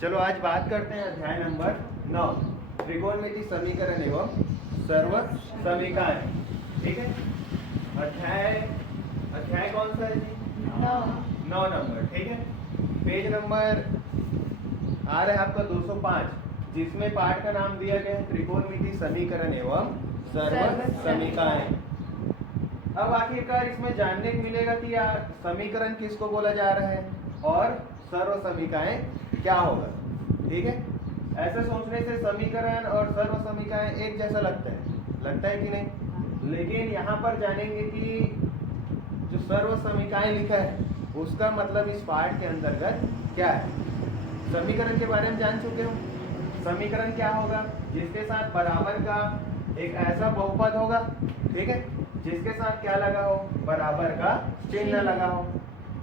चलो आज बात करते हैं अध्याय नंबर 9 त्रिकोणमिति समीकरण एवं सर्व समीकरण। ठीक है, अध्याय अध्याय कौन सा है जी? 9 नंबर। ठीक है, पेज नंबर आ रहा है आपका 205, जिसमें पाठ का नाम दिया गया है त्रिकोणमिति समीकरण एवं सर्व समीकरण। अब आखिरकार इसमें जानने को मिलेगा कि समीकरण किसको बोला जा रहा है और सर्व समीकरण क्या होगा। ठीक है, ऐसे सोचने से समीकरण और सर्व समीकरण एक जैसा लगता है कि नहीं, लेकिन यहाँ पर जानेंगे कि जो सर्व समीकरण लिखा है उसका मतलब इस पाठ के अंतर्गत क्या है। समीकरण के बारे में जान चुके हो। समीकरण क्या होगा? जिसके साथ बराबर का एक ऐसा बहुपद होगा, ठीक है, जिसके साथ क्या लगा हो? बराबर का चिन्ह लगा हो।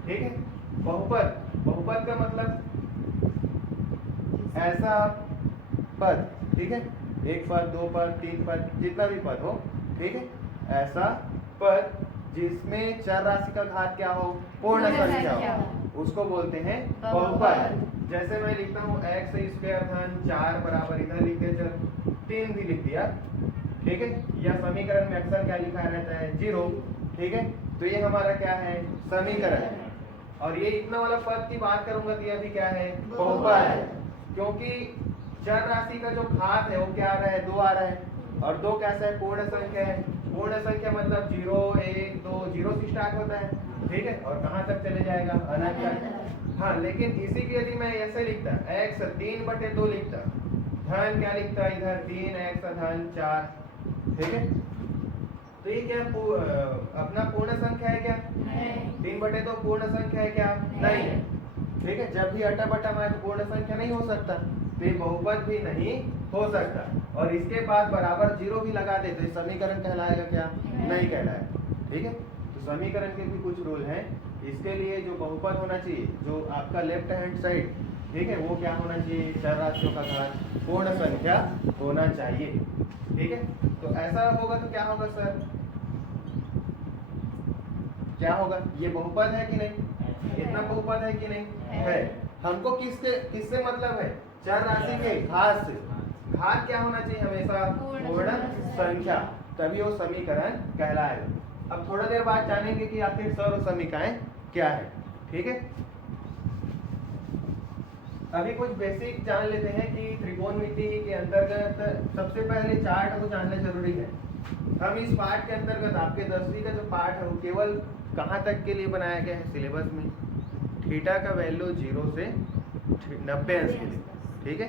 ठीक है, बहुपद का मतलब ऐसा पद, ठीक है, एक पद, दो पद, तीन पद, जितना भी पद हो, ठीक है, ऐसा पद जिसमें चर राशि का घात क्या हो? पूर्ण संख्या हो, उसको बोलते हैं बहुपद। जैसे मैं लिखता हूँ x स्क्वायर धन 4 बराबर, इधर लिख दिया चल 3 भी लिख दिया। ठीक है, या समीकरण में अक्सर क्या लिखा रहता है? 0। ठीक है, तो ये हमारा क्या है? समीकरण। और ये इतना वाला पद की बात करूंगा तो ये भी क्या है? बहुपद, क्योंकि चर राशि का जो घात है वो क्या आ रहा है? 2 आ रहा है, और 2 कैसा है? पूर्ण संख्या है। पूर्ण संख्या मतलब 0, 1, 2, 0 से स्टार्ट होता है। ठीक है, और कहाँ तक चले जाएगा? अनंत तक। हाँ, लेकिन इसी की यदि मैं ऐसे लिखता x 3/2 लिखता, धन क्या लिखता? इधर 3x धन 4। ठीक है, तो ये क्या अपना पूर्ण संख्या है क्या? 3/2 पूर्ण संख्या है क्या? नहीं। ठीक है, जब भी अटा बटा में तो पूर्ण संख्या नहीं हो सकता, तो ये बहुपद भी नहीं हो सकता। और इसके बाद बराबर 0 भी लगा दे तो समीकरण कहलाएगा क्या? नहीं कहलाएगा। ठीक है, तो समीकरण के भी कुछ रूल हैं। इसके लिए जो बहुपद होना चाहिए, जो आपका लेफ्ट हैंड साइड, ठीक है, वो क्या होना चाहिए? चर राशियों का घात पूर्ण संख्या होना चाहिए। ठीक है, तो ऐसा होगा तो क्या होगा सर? क्या होगा? ये बहुपद है कि नहीं? इतना बहुपद है कि नहीं है? हमको किससे मतलब है? चर राशि के घात से। घात क्या होना चाहिए? हमेशा पूर्ण संख्या, तभी वो समीकरण कहलाएगा। अब थोड़ा देर बाद जानेंगे कि आखिर सर्व समीकरण क्या है। ठीक है, अभी कुछ बेसिक जान लेते हैं कि त्रिकोणमिति के अंतर्गत सबसे पहले चार्ट को जानना जरूरी है। हम इस पाठ के अंतर्गत आपके 10वीं का जो पाठ है वो केवल कहाँ तक के लिए बनाया गया है सिलेबस में? थीटा का वैल्यू 0 से 90 अंश के लिए। ठीक है,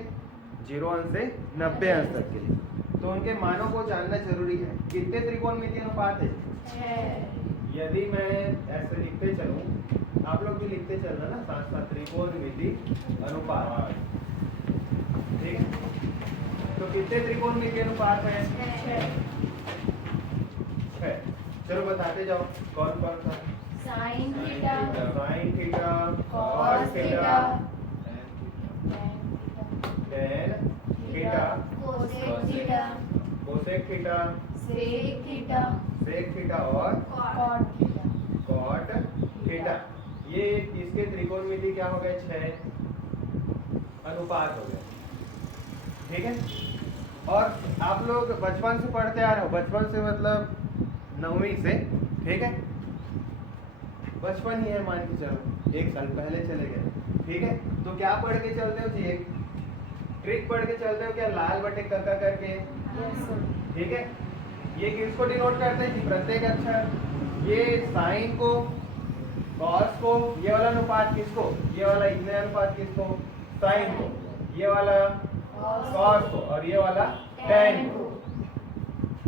0 अंश से 90 अंश तक के लिए, तो उनके मानों को जानना जरूरी है। कितने त्रिकोणमिति अनुपात है? यदि मैं ऐसे लिखते चलूं, आप लोग भी लिखते चलना ना साथ साथ, त्रिकोणमिति अनुपात। ठीक है, तो कितने त्रिकोणमिति अनुपात है? 6। चलो बताते जाओ कौन कौन सा? Sine theta, cos theta, tan theta, cosec theta, sec theta और कॉट थीटा। ये इसके त्रिकोणमिति क्या हो गए? 6 अनुपात हो गए। ठीक है, और आप लोग बचपन से पढ़ते आ रहे हो, बचपन से मतलब 9वीं से। ठीक है, बचपन ही है मान के चलो, 1 साल पहले चले गए। ठीक है, तो क्या पढ़ के चलते हो जी? एक ट्रिक पढ़ के चलते हो क्या? लाल बटे कक्का करके। ठीक है, ये किसको डिनोट करते हैं जी? प्रत्येक अक्षर। ये साइन को, कॉस को, ये वाला अनुपात किसको? ये वाला इतने अनुपात किसको? साइन को। ये वाला कॉस को, और ये वाला टेन को।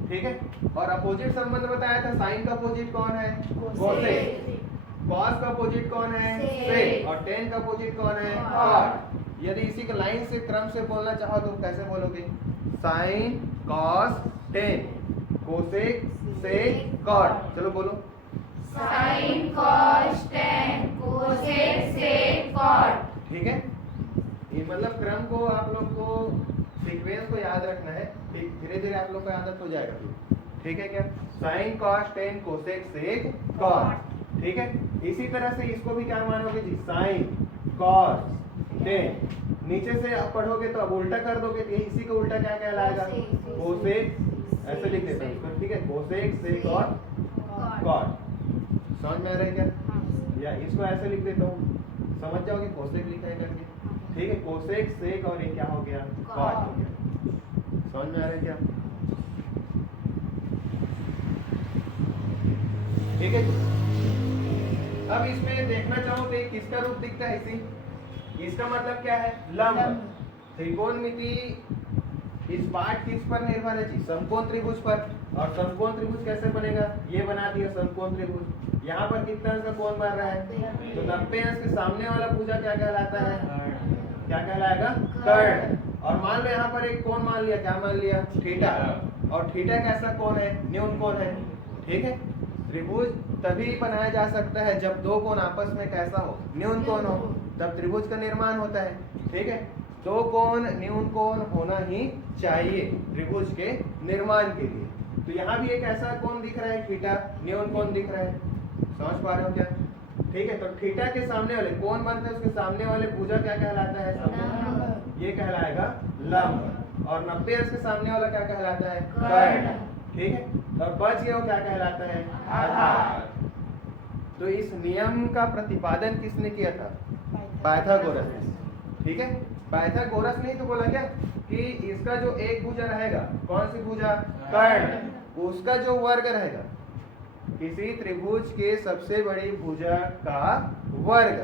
ठीक है, और अपोजिट संबंध बताया था। साइन का अपोजिट कौन है? कोसेक। कॉस का अपोजिट कौन है? सेक। और टेन का अपोजिट कौन है? कॉट। यदि इसी को लाइन से क्रम से बोलना चाहो तो कैसे बोलोगे? साइन, कॉस, टेन, कोसेक, सेक, कॉट। चलो बोलो। साइन, कॉस, टेन, कोसेक, सेक, कॉट। ठीक है, ये मतलब क्रम को आप लोग को, सीक्वेंस को याद रखना है। धीरे धीरे आप लोग को आदत हो जाएगा। ठीक है क्या? साइन, कॉस, टेन, कोसेक, सेक, कॉट। ठीक है, इसी तरह से इसको भी क्या मानोगे जी? साइन, कॉस, टेन, नीचे से आप पढ़ोगे तो अब उल्टा कर दोगे तो इसी को उल्टा क्या कहलाएगा? कोसेक। ऐसे लिख देता हूँ इसको, ठीक है, कोसेक सेक और कॉट। समझ में आ रहा है क्या? या इसको ऐसे लिख देता हूँ, समझ जाओगे कोसेक लिखा है करके, ठीक है, कोसेक सेक और ये क्या हो गया? कॉट हो गया। समझ में आ रहा है क्या? ठीक है। अब इसमें देखना चाहो तो ये किसका रूप दिखता है? इसी, इसका मतलब क्या है? लंब। त्रिकोणमिति इस पाठ किस पर निर्भर है जी? समकोण त्रिभुज पर। और समकोण त्रिभुज कैसे बनेगा? ये बना दिया समकोण त्रिभुज। यहाँ पर कितना अंश का कोण बन रहा है? तो 90 अंश के सामने वाला भुजा क्या कहलाता है? क्या कहलाएगा? कर्ण। और मान लो यहाँ पर एक कोण मान लिया, क्या मान लिया? थीटा। और थीटा कैसा कोण है? न्यून कोण है, ठीक है। त्रिभुज तभी बनाया जा सकता है जब दो कोण आपस में कैसा हो? न्यून कोण हो, तब त्रिभुज का निर्माण होता है, ठीक है। दो कोण न्यून कोण होना ही चाहिए त्रिभुज के निर्माण के लिए। तो यहाँ भी एक ऐसा कोण दिख रहा है, थीटा, न्यून कोण दिख रहा है। समझ पा रहे हो क्या? ठीक है, तो थीटा के सामने वाले कोण बनते हैं, उसके सामने वाले भुजा क्या कहलाता है? ये कहलाएगा लंब। और 90 अंश के सामने वाला क्या कहलाता है? कर्ण, ठीक है। और बच गया वो क्या कहलाता है? आधार। तो इस नियम का प्रतिपादन किसने किया था? पाइथागोरस ने, ठीक है। पाइथागोरस ने तो बोला क्या कि इसका जो एक भुजा रहेगा, कौन सी भुजा? कर्ण, उसका जो वर्ग रहेगा किसी त्रिभुज के सबसे बड़ी भुजा का वर्ग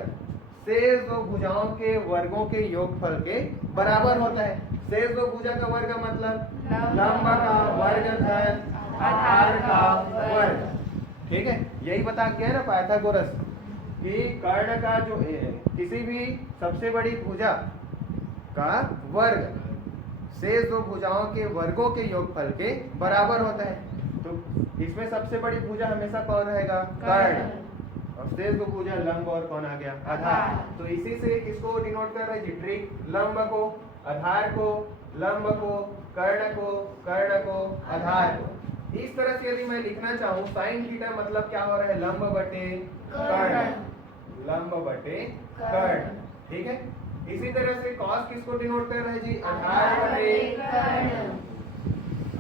शेष दो भुजाओं के वर्गों के योगफल के बराबर होता है। शेष दो भुजा का वर्ग मतलब लंब का वर्ग धन आधार का वर्ग, ठीक है। यही बता के है ना पाइथागोरस कि कर्ण का जो किसी भी सबसे बड़ी भुजा का वर्ग शेष दो भुजाओं के वर्गों के योगफल के बराबर होता है। तो इसमें सबसे बड़ी भुजा हमेशा कौन रहेगा? कर्ण। और शेष दो भुजा लंब और कौन आ गया? आधार। तो इसी से किसको डिनोट कर रहे हैं? ट्रिक, लंब को, आधार को, लंब को, कर्ण को, कर्ण को, आधार को। इस तरह से यदि मैं लिखना चाहूँ साइन थीटा मतलब क्या हो रहा है? लंब बटे कर्ण, लंब बटे कर्ण, ठीक है। इसी तरह से कॉस किसको डिनोट कर रहे हैं जी? आधार बटे कर्ण,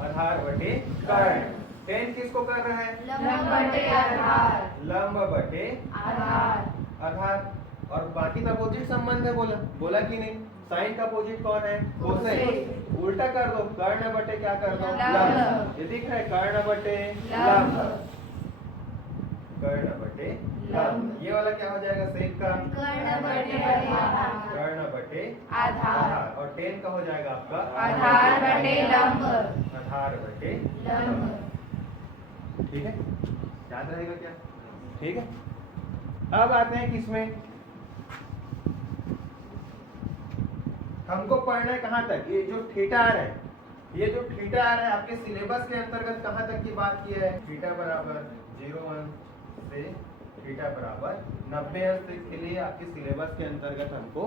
आधार बटे कर्ण। टेन किसको कर रहा है? लंब बटे आधार, लंब बटे आधार, आधार। और बाकी का अपोजिट संबंध है, बोला कि नहीं? साइन का अपोजिट कौन है? कोसेक। उल्टा कर दो, कर्ण बटे क्या कर दो? लंब। ये दिख रहा है, कर्ण बटे लंब, कर्ण बटे लंब। ये वाला क्या हो जाएगा? सेक का कर्ण बटे आधार, कर्ण बटे आधार। और टेन का हो जाएगा आपका आधार बटे लंब, आधार बटे लंब, ठीक है। याद रहेगा क्या? ठीक है। अब आते हैं किसमें, हमको पढ़ना है कहाँ तक? ये जो थीटा आ रहा है, ये जो थीटा आ रहा है आपके सिलेबस के अंतर्गत कहाँ तक की बात की है? थीटा बराबर 0 अंश से थीटा बराबर 90 अंश तक के लिए आपके सिलेबस के अंतर्गत हमको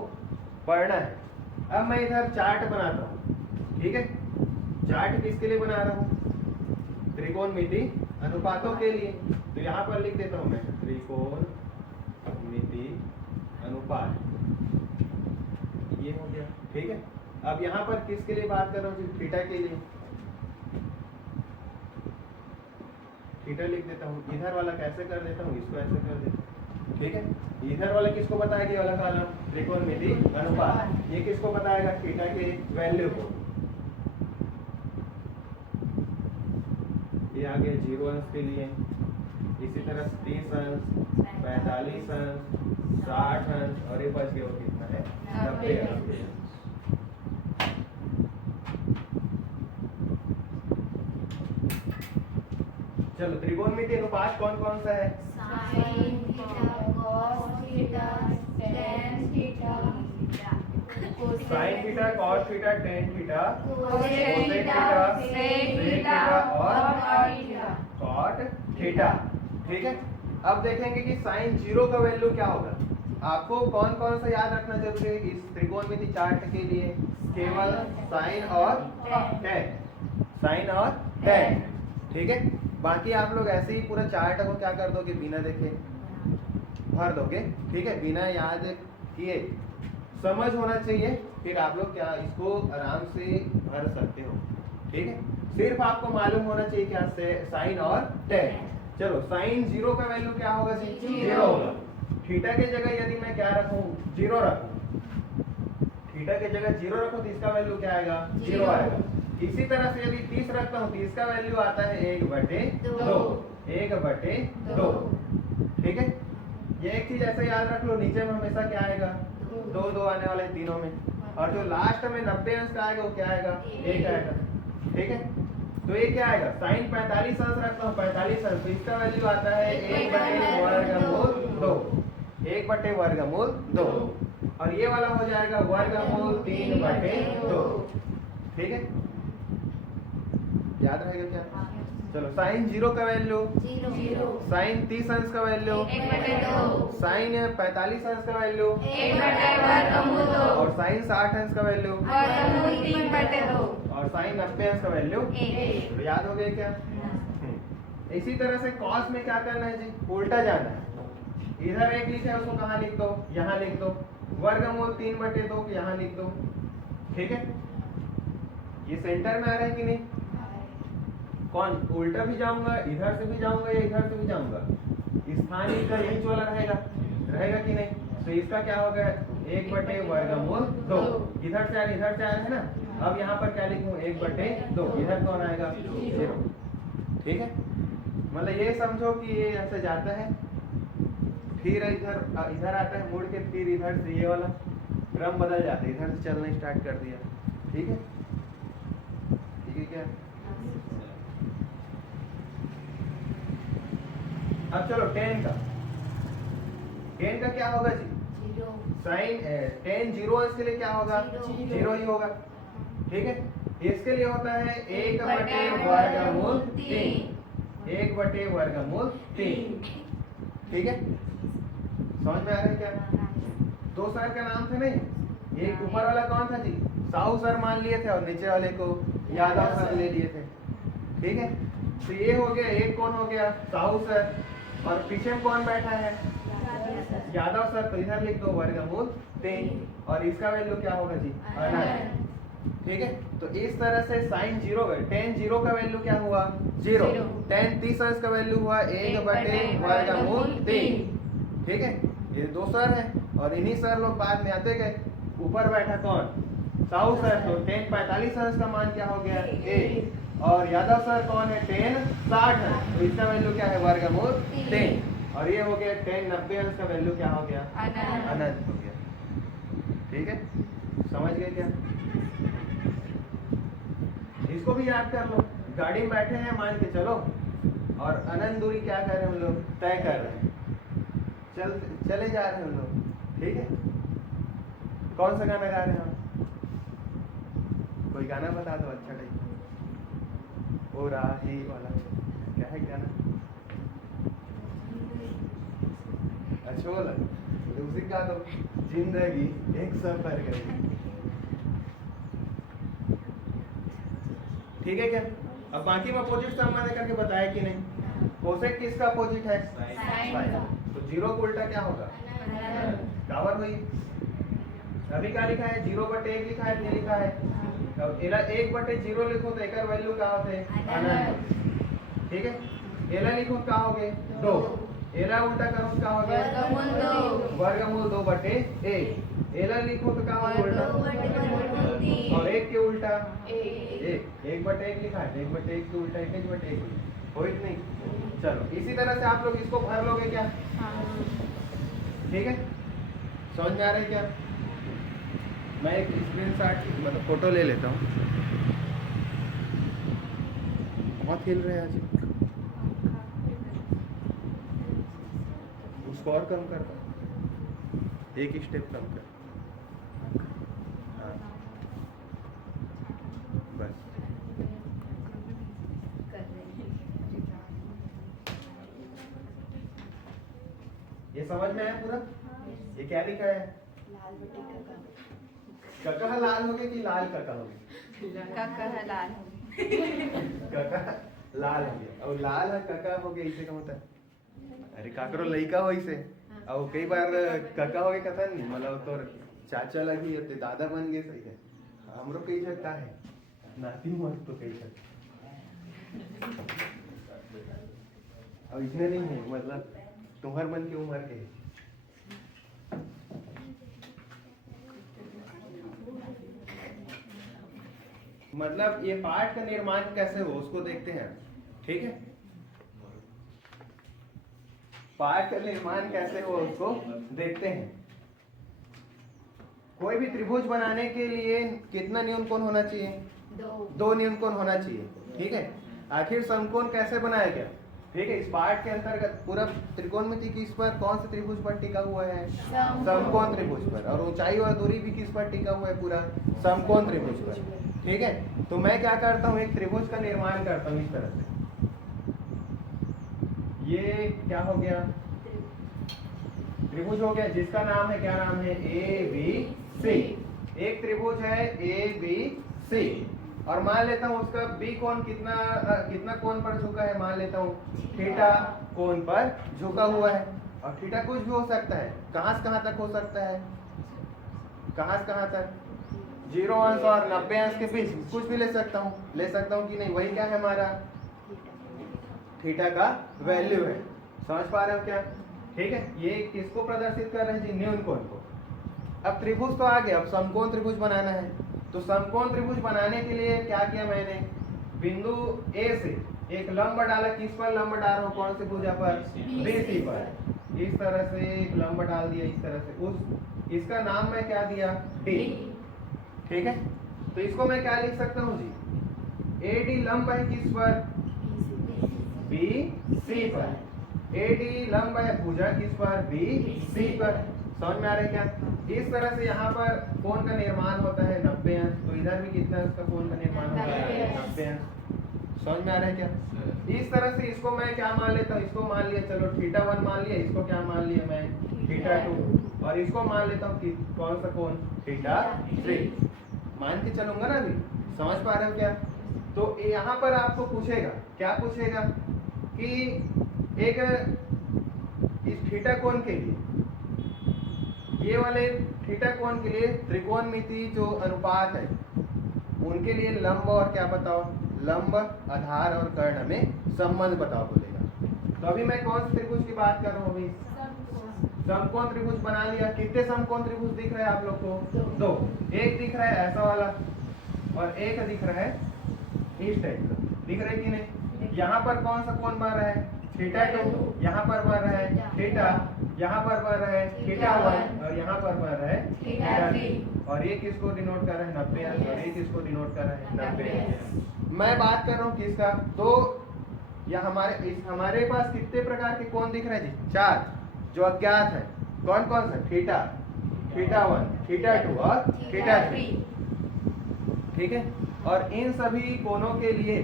पढ़ना है। अब मैं इधर चार्ट बनाता हूँ, ठीक है। चार्ट किसके लिए बना रहा हूँ? त्रिकोणमिति अनुपातों के लिए। तो यहाँ पर लिख देता हूँ मैं त्रिकोणमिति अनुपात, ये हो गया, ठीक है। अब यहाँ पर किसके लिए बात कर रहा हूँ? थीटा के लिए। थीटा लिख देता हूँ। इधर वाला कैसे कर देता हूँ? इसको ऐसे कर देता हूँ, ठीक है। इधर वाला किसको बताएगा? ये वाला कॉलम त्रिकोणमिति अनुपात। ये किसको बताएगा? थीटा के वैल्यू को। ये आ गया 0 अंश के लिए, इसी तरह 30 अंश, 45 अंश, 60 अंश, और ये बच गया वो कितना है? 90 अंश। चलो त्रिकोणमिति अनुपात कौन कौन सा है? Sine theta, cos theta, tan theta, sine theta, cos theta, tan theta, cosec theta, sec theta और कॉट थीटा, ठीक है। अब देखेंगे कि साइन 0 का वैल्यू क्या होगा। आपको कौन कौन सा याद रखना जरूरी है इस त्रिकोणमिति चार्ट के लिए? केवल साइन और टेन, साइन और टेन, ठीक है। बाकी आप लोग ऐसे ही पूरा चार्ट को क्या कर दोगे? बिना देखे भर दोगे, ठीक है, बिना याद किए समझ होना चाहिए, फिर आप लोग क्या इसको आराम से भर सकते हो। ठीक है, सिर्फ आपको मालूम होना चाहिए क्या साइन और टेन। चलो साइन जीरो का वैल्यू क्या होगा जी? जीरो होगा। थीटा के जगह यदि मैं क्या रखूं? जीरो रखूं, थीटा के जगह जीरो रखूं तो इसका वैल्यू क्या आएगा? जीरो आएगा। इसी तरह से यदि 30 रखता हूं तो इसका वैल्यू आता है 1/2, 1/2। ठीक है, ये एक चीज ऐसे याद रख लो, नीचे में हमेशा क्या आएगा? 2 आने वाला है तीनों में, और जो लास्ट में 90 अंश का आएगा वो क्या आएगा? 1 आएगा। ठीक है, तो ये क्या आएगा? साइन 45 अंश रखता हूँ, 45 अंश, तो इसका वैल्यू आता है 1/2, 1/2। और ये वाला हो जाएगा वर्गमूल 3/2। ठीक है, याद रहेगा क्या? चलो साइन जीरो का वैल्यू, साइन 30 अंश का वैल्यू, 1/2, साइन 45 अंश का वैल्यू, 1/2 और साइन 60 अंश का वैल्यू, वर्गमूल 3/2 और साइन 90 अंश का वैल्यू। तो याद हो गया क्या? इसी तरह से कॉस में क्या करना है जी? उल्टा जाना है। इधर एक लिखा है उसको कहाँ लिख दो? यहाँ लिख दो। वर्गमूल 3/2 यहाँ लिख दो। ठीक है, ये सेंटर में आ रहा है कि नहीं? कौन उल्टा भी जाऊंगा, इधर से भी जाऊंगा या इधर से भी जाऊंगा, स्थानीय का इंच वाला रहेगा कि नहीं? तो इसका क्या होगा? 1/2। इधर से आ रहा है ना, अब यहाँ पर क्या लिखूं? 1/2। इधर कौन आएगा? 0। ठीक है, मतलब ये समझो कि ये ऐसे जाता है, फिर इधर आता है मुड़ के, फिर इधर से ये वाला क्रम बदल जाता है, इधर से चलना स्टार्ट कर दिया। ठीक है, ठीक है क्या? अब चलो टेन का क्या होगा जी? साइन टेन जीरो अंश के लिए क्या होगा? जीरो ही होगा। ठीक है, इसके लिए होता है 1/वर्गमूल 3, 1/वर्गमूल 3। ठीक है, समझ में आ रहा है क्या? दो सर का नाम था नहीं, एक ऊपर वाला कौन था जी? साहू सर मान लिए थे, और नीचे वाले को यादव सर ले लिए थे। ठीक है, तो ये हो गया, एक कौन हो गया? साहू सर, और पीछे में कौन बैठा है? यादव सर, तो इधर लिख दो वर्गमूल 3, और इसका वैल्यू क्या होगा जी? अनंत। ठीक है, तो इस तरह से साइन जीरो, टेन जीरो का वैल्यू क्या हुआ? 0। टेन 30 अंश का वैल्यू हुआ 1/वर्गमूल 3। ठीक है, ये दो सर है, और इन्हीं सर लोग बाद में आते गए। ऊपर बैठा कौन? साहू सर, तो टेन 45 अंश का मान क्या हो गया? 1। और यादव सर कौन है? टेन 60 है, तो इसका वैल्यू क्या है? वर्गमूल 3। और ये हो गया टेन 90 अंश का वैल्यू क्या हो गया? अनंत हो गया। ठीक है, समझ गए क्या? इसको भी याद कर लो। गाड़ी में बैठे हैं मान के चलो, और अनंत दूरी क्या कर रहे हैं हम लोग? तय कर रहे हैं, चले जा रहे हैं हम लोग। ठीक है, कौन सा गाना गा रहे हैं हम? कोई गाना बता दो अच्छा टाइप। ओ राही वाला क्या है गाना? अच्छा वाला म्यूजिक गा दो। जिंदगी एक सफर करेगी। ठीक है क्या? अब बाकी में अपोजिट सम मैंने करके बताया कि नहीं? कोसेक किसका अपोजिट है? साइन। तो जीरो को उल्टा क्या होगा? बराबर हुई। अभी क्या लिखा है? 0/1 लिखा है, ये लिखा है। अब 1/0 लिखो तो एक वैल्यू क्या होते हैं? अनंत। ठीक है, एला लिखो क्या हो गए? 2। एला उल्टा करो क्या हो गया? वर्गमूल 2/1। एला लिखो तो क्या होगा उल्टा? और 1 के उल्टा 1/1 लिखा है, 1/1 के उल्टा 1/1 हो ही नहीं। चलो इसी तरह से आप लोग इसको भर लोगे क्या? ठीक है, समझ में आ रहा है क्या? मैं एक स्क्रीनशॉट मतलब फोटो ले लेता हूँ। बहुत हिल रहे हैं आज। उसको और कम कर, एक स्टेप कम कर। हाँ बस। ये समझ में आया पूरा? ये क्या लिखा है? कका लाल हो गया कि लाल कका हो गया? कका लाल कका लाल हो गया, और लाल है कका हो गया, इसे का होता है? अरे काकरो लइका हो इसे, और कई बार कका हो गया कथा नहीं, मतलब तो चाचा लगी होते दादा बन गए सही है हमरो कई जगह का है नाती मत तो कई जगह अब इतने नहीं है मतलब तुम्हार मन की उम्र के मतलब ये पाठ का निर्माण कैसे हो उसको देखते हैं ठीक है पाठ का निर्माण कैसे हो उसको देखते हैं कोई भी त्रिभुज बनाने के लिए कितना न्यूनकोण होना चाहिए 2 न्यूनकोण होना चाहिए ठीक है आखिर समकोण कैसे बनाया गया ठीक है इस पाठ के अंतर्गत पूरा त्रिकोणमिति किस पर कौन से त्रिभुज पर टिका हुआ है समकोण त्रिभुज पर और ऊंचाई और दूरी भी किस पर टिका हुआ है पूरा समकोण त्रिभुज पर ठीक है तो मैं क्या करता हूँ एक त्रिभुज का निर्माण करता हूँ इस तरह से ये क्या हो गया त्रिभुज हो गया जिसका नाम है क्या नाम है ए बी सी एक त्रिभुज है ए बी सी और मान लेता हूँ उसका बी कोण कितना कोण पर झुका है मान लेता हूँ थीटा कोण पर झुका हुआ है और थीटा कुछ भी हो सकता है कहां से कहां तक हो सकता है कहां से कहां तक 0 अंश और 90 अंश के बीच कुछ भी ले सकता हूँ कि नहीं वही क्या है हमारा थीटा का वैल्यू है समझ पा रहे हो क्या ठीक है ये किसको प्रदर्शित कर रहे हैं जी न्यूनकोण को अब त्रिभुज तो आ गया अब समकोण त्रिभुज बनाना है तो समकोण त्रिभुज बनाने के लिए क्या किया मैंने बिंदु ए से एक लंब डाला किस पर लंब डाल रहा हूँ कौन से भुजा पर BC पर इस तरह से एक लंब डाल दिया इस तरह से उस इसका नाम मैं क्या दिया D ठीक है तो इसको मैं क्या लिख सकता हूँ जी AD लंब है किस पर BC पर AD लंब है भुजा किस पर BC पर समझ में आ रहा है क्या इस तरह से यहाँ पर कोण का निर्माण होता है 90 अंश तो इधर भी कितना उसका कोण का निर्माण होता है 90 अंश समझ में आ रहा है क्या इस तरह से इसको मैं क्या मान लेता हूँ इसको मान लिया चलो थीटा 1 मान लिया इसको क्या मान लिया मैं थीटा 2 और इसको मान लेता हूँ कौन सा कोण थीटा 3 मान के चलूंगा ना अभी समझ पा रहे हो क्या तो यहाँ पर आपको पूछेगा क्या पूछेगा कि एक इस थीटा कोण के लिए ये वाले थीटा कोण के लिए त्रिकोणमिति जो अनुपात है उनके लिए लंब और क्या बताओ लंब आधार और कर्ण में संबंध बताओ बोलेगा तो अभी मैं कौन से त्रिभुज की बात कर रहा हूँ अभी समकोण त्रिभुज बना लिया कितने समकोण त्रिभुज दिख रहे हैं आप लोग को 2 एक दिख रहा है ऐसा वाला और एक दिख रहा है इस टाइप का दिख रहा है कि नहीं यहाँ पर कौन सा कोण बन रहा है थीटा 2 यहाँ पर बन रहा है थीटा यहाँ पर बन रहा है थीटा 1 और यहाँ पर बन रहा है थीटा 3 और ये किसको डिनोट कर रहा है 90 अंश और ये किसको डिनोट कर रहा है 90 अंश मैं बात कर रहा हूँ किसका तो यह हमारे पास कितने प्रकार के कोण दिख रहे हैं जी 4 जो अज्ञात है कौन कौन सा थीटा 1 थीटा 2 और थीटा 3 ठीक है और इन सभी कोणों के लिए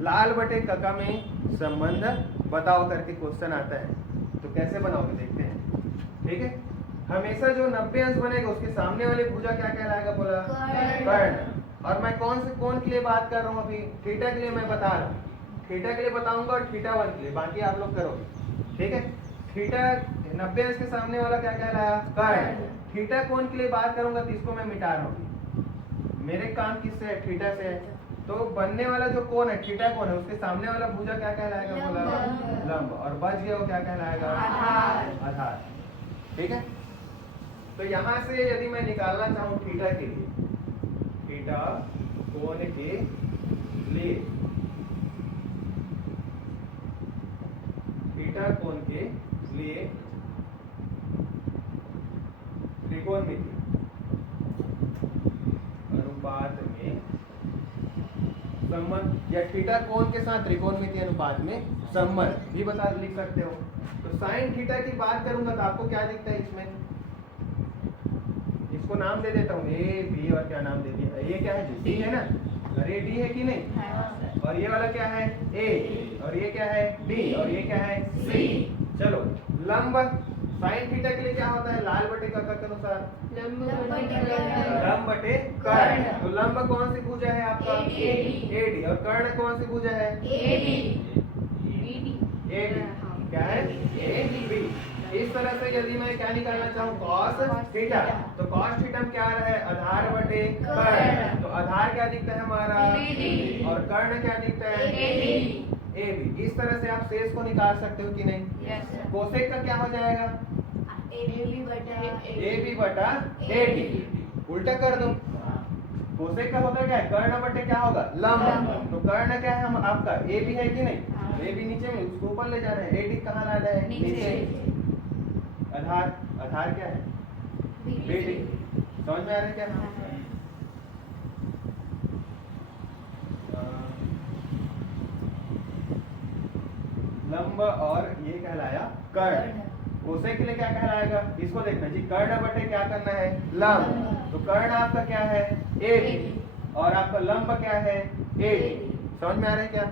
लाल बटे कका में संबंध बताओ करके क्वेश्चन आता है तो कैसे बनाओगे देखते हैं ठीक है हमेशा जो 90 अंश बनेगा उसके सामने वाले भुजा क्या कहलाएगा बोला कर्ण और मैं कौन से कोण के लिए बात कर रहा हूँ अभी थीटा के लिए मैं बता रहा हूँ थीटा के लिए बताऊंगा और थीटा 1 के लिए बाकी आप लोग करोगे ठीक है थीटा 90 अंश के सामने वाला क्या कहलाया कर्ण थीटा कोण के लिए बात करूंगा तो इसको मैं मिटा रहा हूँ मेरे काम किससे है थीटा से है तो बनने वाला जो कोण है थीटा कोण है उसके सामने वाला भुजा क्या कहलाएगा बोला लंब और बच गया वो क्या कहलाएगा आधार ठीक है तो यहाँ से यदि मैं निकालना चाहूँ थीटा के लिए थीटा कोण के लिए थीटा कोण के लिए त्रिकोणमिति अनुपात में संबंध या थीटा कोण के साथ त्रिकोणमिति अनुपात में संबंध भी बता लिख सकते हो तो साइन थीटा की बात करूंगा तो आपको क्या दिखता है इसमें इसको नाम दे देता हूँ ए बी और क्या नाम दे दिया ये क्या है डी है ना अरे डी है कि नहीं और ये वाला क्या है ए और ये क्या है डी और ये क्या है सी चलो लंब साइन थीटा के लिए क्या होता है लाल बटे कका के अनुसार लंब बटे कर्ण तो लंब कौन सी भुजा है आपका एडी और कर्ण कौन सी भुजा है एबी क्या है एबी इस तरह से यदि मैं क्या निकालना चाहूँ cos थीटा, तो cos थीटा में क्या आ रहा है आधार बटे कर्ण, तो आधार क्या दिखता है हमारा BD, और कर्ण क्या दिखता है AB। AB। इस तरह से आप शेष को निकाल सकते हो कि नहीं। Yes, sir। कोसेक का क्या हो जाएगा AB बटा AD, उल्टा कर दो। कोसेक का होता क्या है कर्ण बटे क्या होगा लंब, तो कर्ण क्या है हम आपका AB है कि नहीं, तो AB नीचे में उसको ऊपर ले जा रहे हैं, AD कहाँ ला रहे हैं नीचे। आधार आधार क्या है BD, समझ में आ रहा है क्या। लंब और ये कहलाया कर्ण। कोसेक के लिए क्या कहलाएगा, इसको देखना जी, कर्ण बटे क्या करना है लंब, तो कर्ण आपका क्या है AB और आपका लंब क्या है AD। समझ में आ रहा है क्या।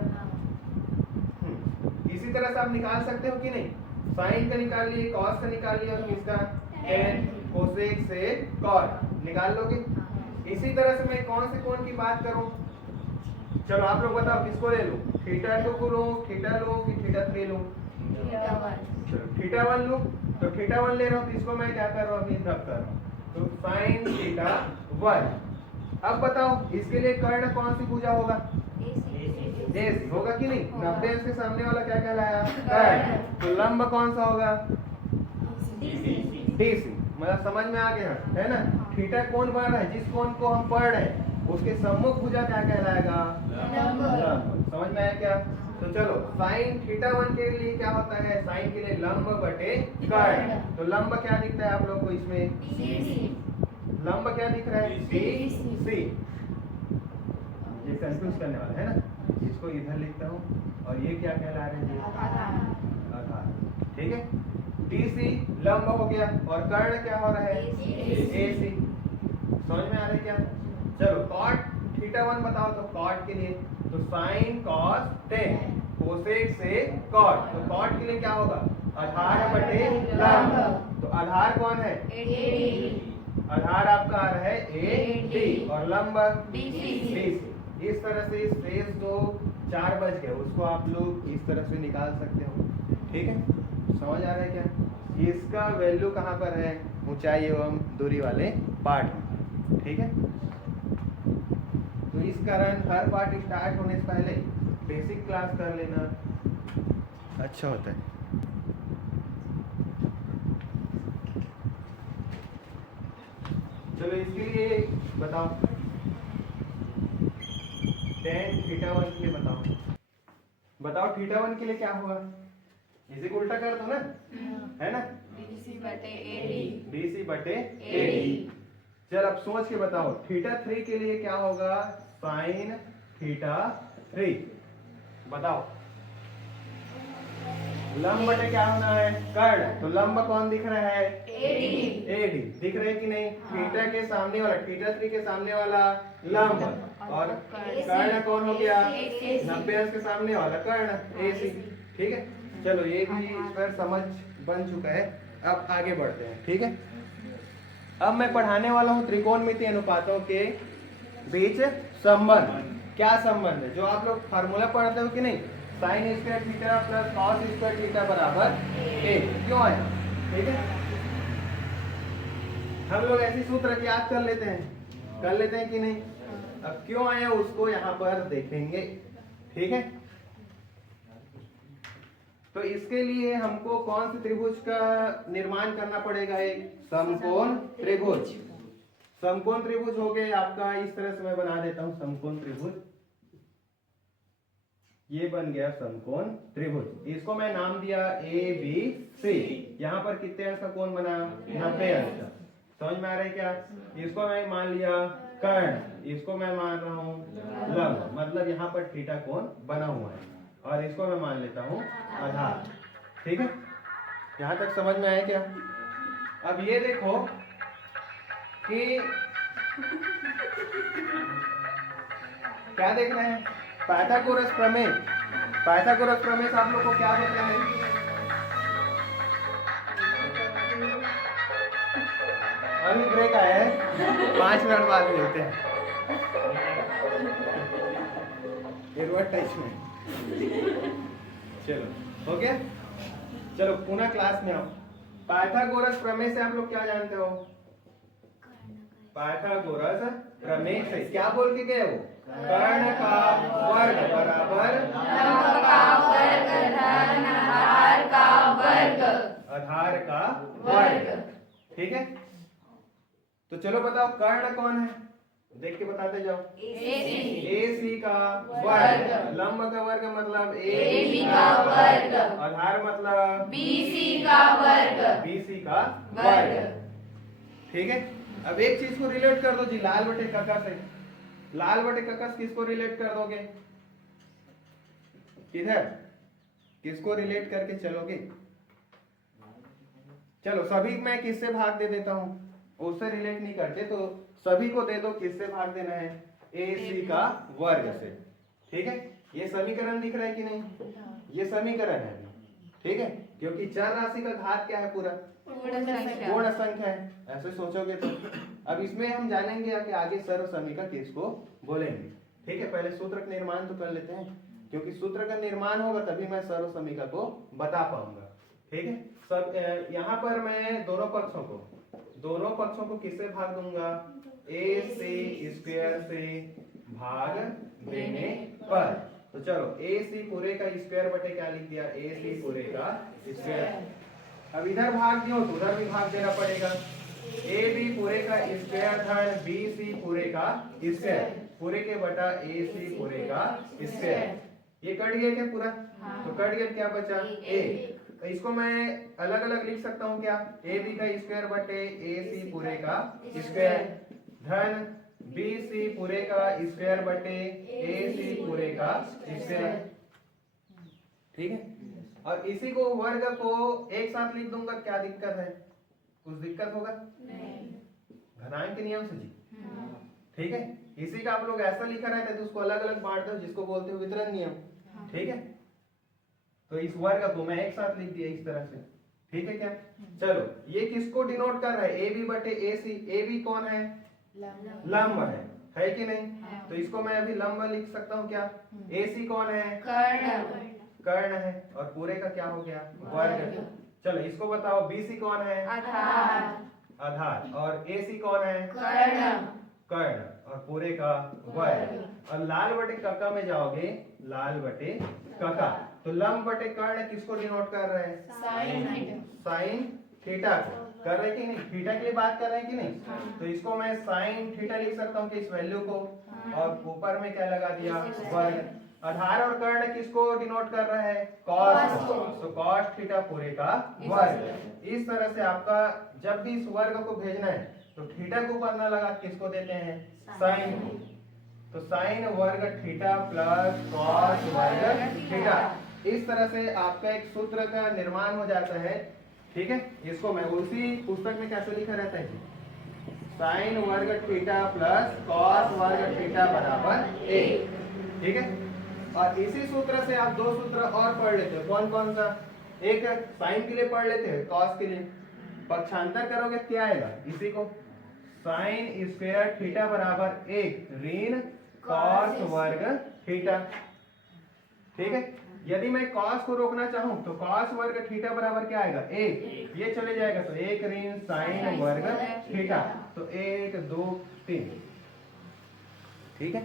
इसी तरह से आप निकाल सकते हो कि नहीं, साइन का निकाल लिए, कॉस का निकाल लिया और किसका tan कोसेक से कॉट निकाल लोगे। इसी तरह से मैं कौन से कोण की बात करूं, चलो आप लोग बताओ किसको ले लूं, थीटा 2 को लूं, थीटा लूं कि थीटा 3 लूं। थीटा 1 लूं, तो थीटा 1 ले रहा हूं, तो इसको मैं क्या कर रहा हूं अभी रब कर रहा हूं, तो साइन थीटा 1। अब बताओ इसके लिए कर्ण कौन सी भुजा होगा AC होगा कि नहीं, 90 अंश के सामने वाला क्या कहलाया कर्ण, तो लंब कौन सा होगा DC। मतलब समझ में आ गया है ना। थीटा कोण बन रहा है, जिस कोण को हम पढ़ रहे हैं उसके सम्मुख भुजा क्या कहलाएगा लंब। समझ में आया क्या। तो चलो साइन थीटा 1 के लिए क्या होता है, साइन के लिए लंब बटे कर्ण, तो लंब क्या दिखता है आप लोग को इसमें लंब क्या दिख रहा है BC। ये कंफ्यूज करने वाला है ना, इसको इधर लिखता हूँ और ये क्या कहला रहे हैं आधार, ठीक है। DC लंब हो गया और कर्ण क्या हो रहा है AC। समझ में आ रहा है क्या। चलो cot थीटा 1 बताओ, तो cot के लिए तो sin cos tan, कोसेक से cot, तो cot के लिए क्या होगा आधार बटे लंब, तो आधार कौन है आधार आपका आ रहा है AD और लंब BC। इस तरह से शेष जो 4 बच गए उसको आप लोग इस तरह से निकाल सकते हो, ठीक है। समझ आ रहा है क्या। इसका वैल्यू कहाँ पर है, ऊंचाई एवं दूरी वाले पार्ट में, ठीक है। तो इस कारण हर पार्ट स्टार्ट होने से पहले बेसिक क्लास कर लेना अच्छा होता है। चलो इसके लिए बताओ tan थीटा 1 के लिए बताओ थीटा 1 के लिए क्या होगा, इसी को उल्टा कर दो ना, है ना BC बटे AD। BC बटे AD। चल अब सोच के बताओ थीटा 3 के लिए क्या होगा, साइन थीटा 3। बताओ लंब बटे क्या होना है कर्ण, तो लंब कौन दिख रहा है AD दिख रहा है कि नहीं। थीटा के सामने वाला थीटा 3 के सामने वाला लंब और कर्ण कौन हो गया 90 अंश के सामने वाला कर्ण AC, ठीक है। चलो ये भी इस पर समझ बन चुका है, अब आगे बढ़ते हैं, ठीक है। अब मैं पढ़ाने वाला हूँ त्रिकोणमितीय अनुपातों के बीच संबंध। क्या संबंध है, जो आप लोग फार्मूला पढ़ते हो कि नहीं, sine square theta plus cos square theta बराबर A, क्यों आया, ठीक है। हम लोग ऐसी सूत्र याद कर लेते हैं कि नहीं। अब क्यों आया उसको यहाँ पर देखेंगे, ठीक है। तो इसके लिए हमको कौन से त्रिभुज का निर्माण करना पड़ेगा, एक समकोण त्रिभुज। समकोण त्रिभुज हो गए आपका, इस तरह से मैं बना देता हूं समकोण त्रिभुज, ये बन गया समकोण त्रिभुज। इसको मैं नाम दिया ABC। यहाँ पर कितने अंश का कोण बना 90 अंश का। समझ में आ रहा है क्या। इसको मैं मान लिया कर्ण, इसको मैं मान रहा हूँ लंब, मतलब यहाँ पर थीटा कोण बना हुआ है, और इसको मैं मान लेता हूँ आधार, ठीक है। यहाँ तक समझ में आया क्या। अब ये देखो कि क्या देख रहे हैं, पाइथागोरस प्रमेय। पाइथागोरस प्रमेय से आप लोग को क्या देता है, अभी ब्रेक आया है, 5 मिनट बाद मिलते हैं। टच में चलो हो गया। चलो पुनः क्लास में आओ। पाइथागोरस प्रमेय से आप लोग क्या जानते हो? पाइथागोरस प्रमेय से क्या बोल के गए वो? कर्ण का वर्ग बराबर लंब का वर्ग धन आधार का वर्ग। आधार का वर्ग। ठीक है, तो चलो बताओ कर्ण कौन है, देख के बताते जाओ। AC का वर्ग, लंब का वर्ग मतलब AB का वर्ग, आधार मतलब BC का वर्ग, BC का वर्ग। ठीक है, अब एक चीज को रिलेट कर दो जी, लाल बटे कका से। लाल बटे कका से किसको रिलेट कर दोगे? किधर किसको रिलेट करके चलोगे? चलो सभी मैं किससे भाग दे देता हूं, उससे रिलेट नहीं करते तो सभी को दे दो, किससे भाग देना है? AC का वर्ग से। ठीक है, ये समीकरण दिख रहा है कि नहीं? ये समीकरण है, ठीक है, क्योंकि चर राशि का घात क्या है? पूरा पूर्ण संख्या। पूर्ण संख्या है, ऐसे सोचोगे तो। अब इसमें हम जानेंगे कि आगे सर्व समीकरण किसको बोलेंगे। ठीक है, पहले सूत्र का निर्माण तो कर लेते हैं, क्योंकि सूत्र का निर्माण होगा तभी मैं सर्व समीकरण को बता पाऊंगा। ठीक है, सब यहाँ पर मैं दोनों पक्षों को किससे भाग दूंगा? AC स्क्वायर से भाग देने पर। तो चलो AC पूरे का स्क्वायर बटे क्या लिख दिया? AC पूरे का स्क्वायर। अब इधर भाग दियो तो उधर भी भाग देना पड़ेगा। AB पूरे का स्क्वायर धन BC पूरे का स्क्वायर, पूरे के बटा AC पूरे का स्क्वायर। ये कट गया क्या पूरा? तो कट गया, क्या बचा? A। तो इसको मैं अलग अलग लिख सकता हूँ क्या? AB का स्क्वायर बटे AC पूरे का स्क्वायर धन BC पूरे का स्क्वायर बटे AC पूरे का स्क्वायर। ठीक है, और इसी को वर्ग को एक साथ लिख दूंगा, क्या दिक्कत है? कुछ दिक्कत होगा? घनांक के नियम से जी। ठीक है, इसी का आप लोग ऐसा लिखा रहता है तो उसको अलग अलग बांट दो, जिसको बोलते हो वितरण नियम। ठीक है, तो इस वर्ग को मैं एक साथ लिख दिया इस तरह से। ठीक है क्या? चलो ये किसको डिनोट कर रहा है? AB बटे AC। AB कौन है? लंब है कि नहीं? तो इसको मैं अभी लंब लिख सकता हूँ क्या? AC कौन है? कर्ण है, और पूरे का क्या हो गया? वर्ग। चलो इसको बताओ, BC कौन है? आधार। और AC कौन है? कर्ण, और पूरे का वर्ग। और लाल बटे कका में जाओगे, लाल बटे कका, तो लंब बटे कर्ण किसको डिनोट कर रहे हैं? साइन थीटा को कर रहे कि नहीं? थीटा के लिए बात कर रहे हैं कि नहीं? तो इसको मैं साइन थीटा लिख सकता हूँ कि इस वैल्यू को, और ऊपर में क्या लगा दिया? वर्ग। आधार और कर्ण किसको डिनोट कर रहा है? कॉस। तो कॉस थीटा पूरे का वर्ग। इस तरह से आपका जब भी इस वर्ग को भेजना है तो थीटा के ऊपर ना लगा किसको देते हैं? साइन। तो साइन वर्ग थीटा प्लस कॉस वर्ग थीटा। इस तरह से आपका एक सूत्र का निर्माण हो जाता है। ठीक है, इसको मैं उसी पुस्तक में कैसे लिखा रहता है? साइन वर्ग थीटा प्लस कॉस वर्ग थीटा बराबर 1। ठीक है, और इसी सूत्र से आप दो सूत्र और पढ़ लेते हो। कौन कौन सा? एक साइन के लिए पढ़ लेते हैं, कॉस के लिए पक्षांतर करोगे क्या आएगा? इसी को साइन स्क्वायर थीटा बराबर 1 ऋण कॉस वर्ग थीटा। ठीक है, यदि मैं कॉस को रोकना चाहूं तो कॉस वर्ग थीटा बराबर क्या आएगा? 1। ये चले जाएगा तो 1 ऋण साइन वर्ग थीटा, तो 1 2 3। ठीक है,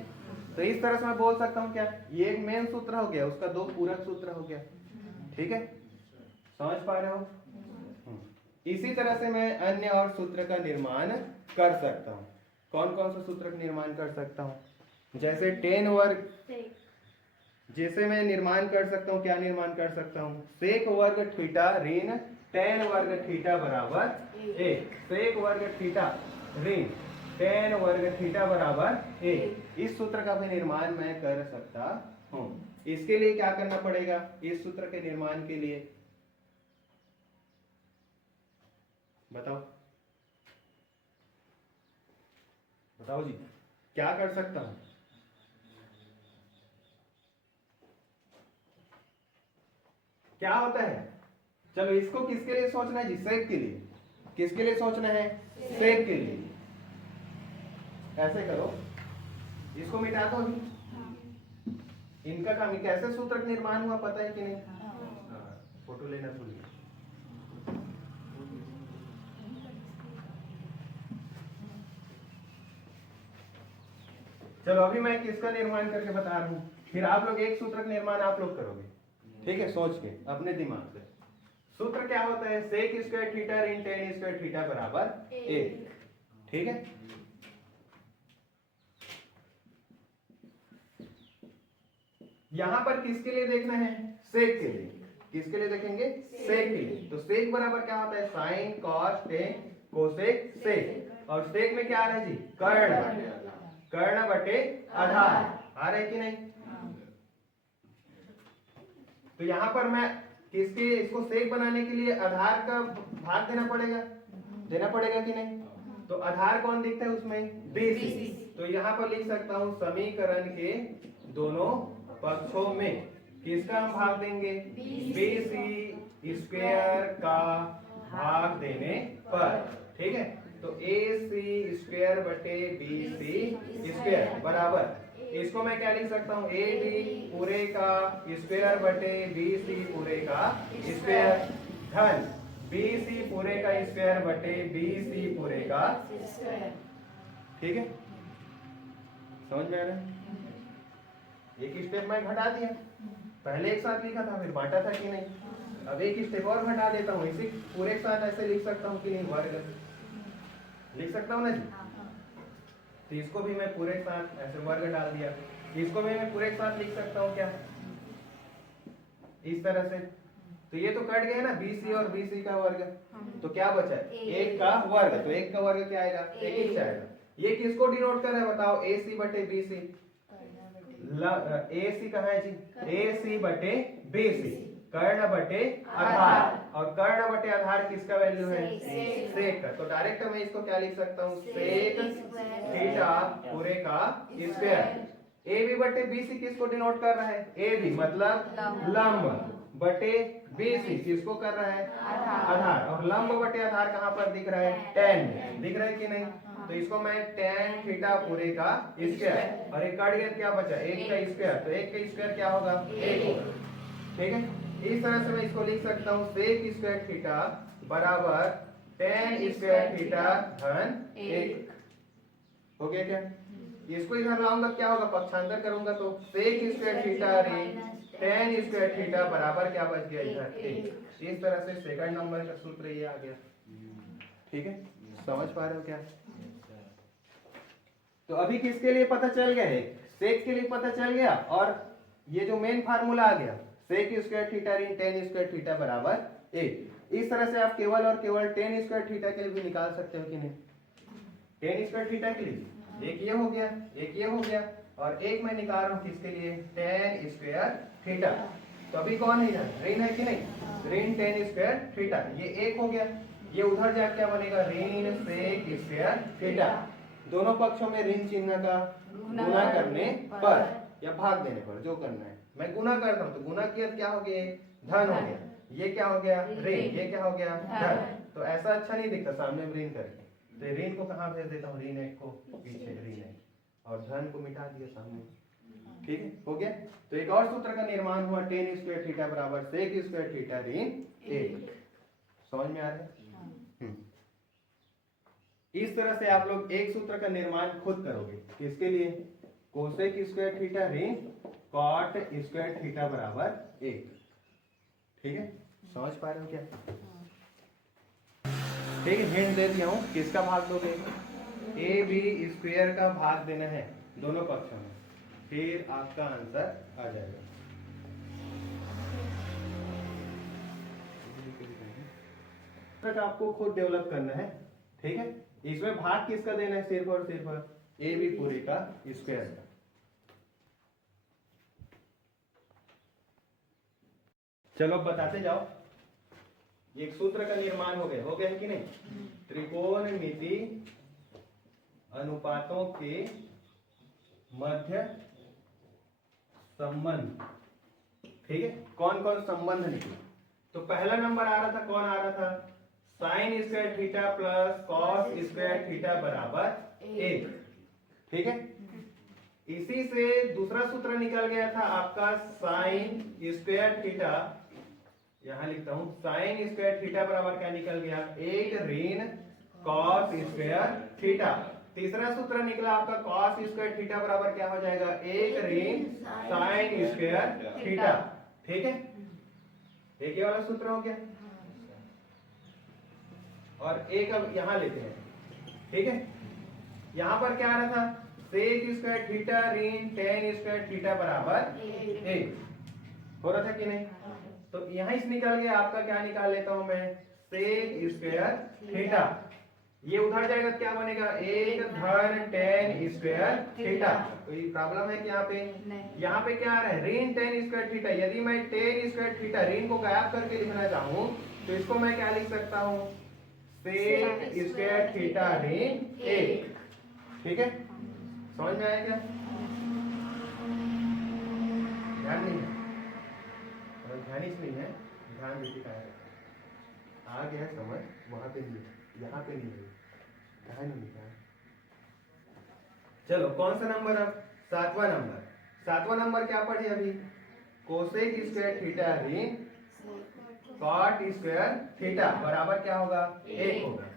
तो इस तरह से मैं बोल सकता हूं क्या? ये एक मेन सूत्र हो गया, उसका दो पूरक सूत्र हो गया। ठीक है, समझ पा रहे हो? इसी तरह से मैं अन्य और सूत्र का निर्माण कर सकता हूं। कौन कौन सा सूत्र का निर्माण कर सकता हूं? जैसे टेन वर्ग, जैसे मैं निर्माण कर सकता हूं, क्या निर्माण कर सकता हूं? सेक वर्ग थीटा ऋण टेन वर्ग थीटा बराबर 1। सेक वर्ग थीटा ऋण टेन वर्ग थीटा बराबर 1। इस सूत्र का भी निर्माण मैं कर सकता हूं। इसके लिए क्या करना पड़ेगा? इस सूत्र के निर्माण के लिए बताओ जी, क्या कर सकता हूं? क्या होता है? चलो इसको किसके लिए सोचना है जी? सेक के लिए। किसके लिए सोचना है? सेक के लिए। ऐसे करो, इसको मिटा दो अभी। इनका काम कैसे सूत्र निर्माण हुआ पता है कि नहीं? फोटो लेना भूल गया। चलो अभी मैं किसका निर्माण करके बता रहा हूँ, फिर आप लोग एक सूत्र का निर्माण आप लोग करोगे, ठीक है, सोच के अपने दिमाग से। सूत्र क्या होता है, सेक स्क्वायर थीटा इन टेन स्क्वायर थीटा बराबर 1, ठीक है। यहां पर किसके लिए देखना है, सेक के लिए। किसके लिए देखेंगे, सेक के लिए। तो सेक बराबर क्या होता है, sine cos tan cosec sec. और सेक में क्या आ रहा है जी, कर्ण, कर्ण बटे आधार आ रहा है कि नहीं। तो यहां पर मैं किसके, इसको सेक बनाने के लिए आधार का भाग देना पड़ेगा कि नहीं। तो आधार कौन दिखता है उसमें, बीसी। तो यहां पर लिख सकता हूं समीकरण के दोनों पक्षों में किसका हम भाग देंगे, बीसी स्क्वायर का भाग देने पर, ठीक है। तो AC स्क्वायर बटे BC स्क्वायर बराबर, इसको मैं क्या लिख सकता हूँ, AD पूरे का स्क्वायर बटे BC पूरे का स्क्वायर धन BC पूरे का स्क्वायर बटे BC पूरे का, ठीक है, समझ में आ रहा है। एक स्टेप मैं घटा दिया, पहले एक साथ लिखा था फिर बांटा था कि नहीं। अब एक स्टेप और घटा देता हूँ, इसी पूरे के साथ ऐसे लिख सकता हूँ कि नहीं, वर्ग लिख सकता हूँ ना जी। तो इसको भी मैं पूरे के साथ ऐसे वर्ग डाल दिया, इसको भी मैं पूरे के साथ लिख सकता हूँ क्या, इस तरह से। तो ये तो कट गया ना, BC और BC का वर्ग, तो क्या बचा, एक का वर्ग। तो एक का वर्ग क्या आएगा, एक ही आएगा। ये किसको डिनोट कर रहा है बताओ, AC बटे BC। AC कहाँ है जी, AC बटे BC, कर्ण बटे आधार। और कर्ण बटे आधार किसका वैल्यू है, सेक का। तो डायरेक्ट मैं इसको क्या लिख सकता हूँ, सेक थीटा पूरे का स्क्वायर। AB बटे BC किसको डिनोट कर रहा है, AB मतलब लंब बटे BC किसको कर रहा है, आधार। और लंब बटे आधार कहाँ पर दिख रहा है, tan दिख रहा है कि नहीं। तो इसको मैं tan थीटा पूरे का स्क्वायर, और एक कट गया, क्या बचा, एक का स्क्वायर। तो एक का स्क्वायर क्या होगा, एक होगा, ठीक है। इस तरह से मैं इसको लिख सकता हूँ, सेक स्क्वायर थीटा बराबर tan स्क्वायर थीटा धन 1। हो गया क्या। इसको इधर लाऊंगा क्या होगा, पक्षांतर करूंगा तो सेक स्क्वायर थीटा ऋण tan स्क्वायर थीटा बराबर क्या बच गया इधर 1। इस तरह से सेकंड नंबर का सूत्र ये आ गया, ठीक है, समझ पा रहे हो क्या। तो अभी किसके लिए पता चल गया है, सेक के लिए पता चल गया, और ये जो मेन फार्मूला आ गया, सेक स्क्वायर थीटा ऋण tan स्क्वायर थीटा बराबर 1। इस तरह से आप केवल और केवल tan स्क्वायर थीटा के लिए भी निकाल सकते हो कि नहीं। tan स्क्वायर थीटा के लिए एक ये हो गया, एक ये हो गया, और एक मैं निकाल रहा हूँ किसके लिए, tan स्क्वायर थीटा। तो अभी कौन है इधर, ऋण है कि नहीं, ऋण tan स्क्वायर थीटा, ये एक हो गया। ये उधर जाके क्या बनेगा, ऋण सेक स्क्वायर थीटा। दोनों पक्षों में ऋण चिन्ह का गुना करने पर या भाग देने पर, जो करना है। मैं गुना करता हूँ तो गुना किया क्या हो गया, धन हो गया। ये क्या हो गया, ऋण, ये क्या हो गया, धन। तो ऐसा अच्छा नहीं दिखता सामने में ऋण करके, तो ऋण को कहाँ भेज देता हूँ, ऋण एक को पीछे, ऋण एक, और धन को मिटा दिया सामने, ठीक है, हो गया। तो एक और सूत्र का निर्माण हुआ, tan स्क्वायर थीटा बराबर सेक स्क्वायर थीटा ऋण 1। समझ में आ रहा है। इस तरह से आप लोग एक सूत्र का निर्माण खुद करोगे, किसके लिए, कोसेक स्क्वायर थीटा ऋण कॉट स्क्वायर थीटा बराबर 1, ठीक है, समझ पा रहे हो क्या। ठीक है, हिंट दे दिया हूं, किसका भाग दोगे, AB स्क्वायर का भाग देना है दोनों पक्षों में, फिर आपका आंसर आ जाएगा। तक आपको खुद डेवलप करना है, ठीक है। इसमें भाग किसका देना है, सिर्फ और सिर्फ AB पूरे का स्क्वायर का। चलो बताते जाओ। एक सूत्र का निर्माण हो गया है कि नहीं, त्रिकोणमिति अनुपातों के मध्य संबंध, ठीक है। कौन कौन संबंध निकले, तो पहला नंबर आ रहा था, कौन आ रहा था, sine square theta plus cos square theta बराबर 1, ठीक है। इसी से दूसरा सूत्र निकल गया था आपका साइन स्क्वायर थीटा, यहां लिखता हूं, साइन स्क्वायर थीटा बराबर क्या निकल गया, 1 ऋण कॉस स्क्वायर थीटा। तीसरा सूत्र निकला आपका cos स्क्वायर थीटा बराबर क्या हो जाएगा, 1 ऋण sin स्क्वायर थीटा। ठीक है, एक ही वाला सूत्र हो गया। और एक अब यहां लेते हैं। ठीक है, यहां पर क्या आ रहा था, sec स्क्वायर थीटा ऋण tan स्क्वायर थीटा बराबर 1 हो रहा था कि नहीं। तो यहां से निकल गया आपका, क्या निकाल लेता हूं मैं, sec स्क्वायर थीटा। ये उधर जाएगा, क्या बनेगा, 1 धन tan स्क्वायर थीटा। कोई प्रॉब्लम है कि यहाँ पे क्या आ रहा है, ऋण tan स्क्वायर थीटा। यदि मैं tan स्क्वायर थीटा ऋण को गायब करके लिखना चाहूं तो इसको मैं क्या लिख सकता हूं, sec स्क्वायर थीटा ऋण 1। ठीक है, समझ में आया क्या, ध्यान नहीं है, ध्यान ही नहीं है, ध्यान देती का आ गया समझ, वहां पे नहीं, यहाँ पे नहीं है, ध्यान नहीं है। चलो कौन सा नंबर, अब 7वां नंबर। 7वां नंबर क्या पढ़े अभी, कोसेक स्क्वायर थीटा ऋण कॉट स्क्वायर थीटा बराबर क्या होगा, 1 होगा।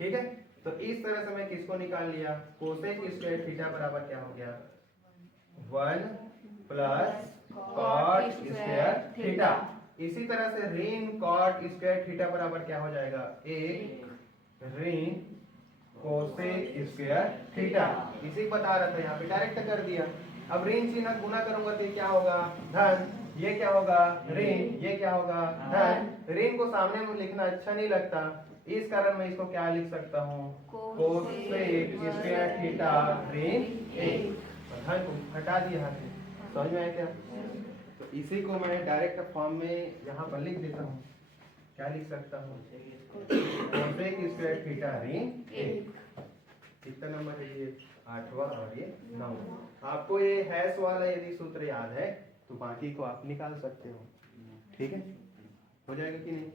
ठीक है, तो इस तरह से मैं किसको निकाल लिया, कोसेक स्क्वायर थीटा बराबर क्या हो गया, 1 प्लस कॉट स्क्वायर थीटा। इसी तरह से ऋण कॉट स्क्वायर थीटा बराबर क्या हो जाएगा, 1 ऋण कोसेक स्क्वायर थीटा। इसी बता रहा था, यहाँ पे डायरेक्ट कर दिया। अब ऋण चिन्ह गुना करूंगा तो क्या होगा, धन, ये क्या होगा ऋण, ये क्या होगा धन। ऋण को सामने में लिखना अच्छा नहीं लगता, इस कारण मैं इसको क्या लिख सकता हूँ, कोसेक स्क्वायर थीटा ऋण 1। धन को हटा दिया यहाँ से, समझ में आया क्या। तो इसी को मैं डायरेक्ट फॉर्म में यहाँ पर लिख देता हूँ, क्या लिख सकता हूँ, कोसेक स्क्वायर थीटा ऋण 1। कितना नंबर है ये, 8वां और ये 9वां। आपको ये हैश वाला यदि सूत्र याद है तो बाकी को आप निकाल सकते हो। ठीक है, हो जाएगा कि नहीं।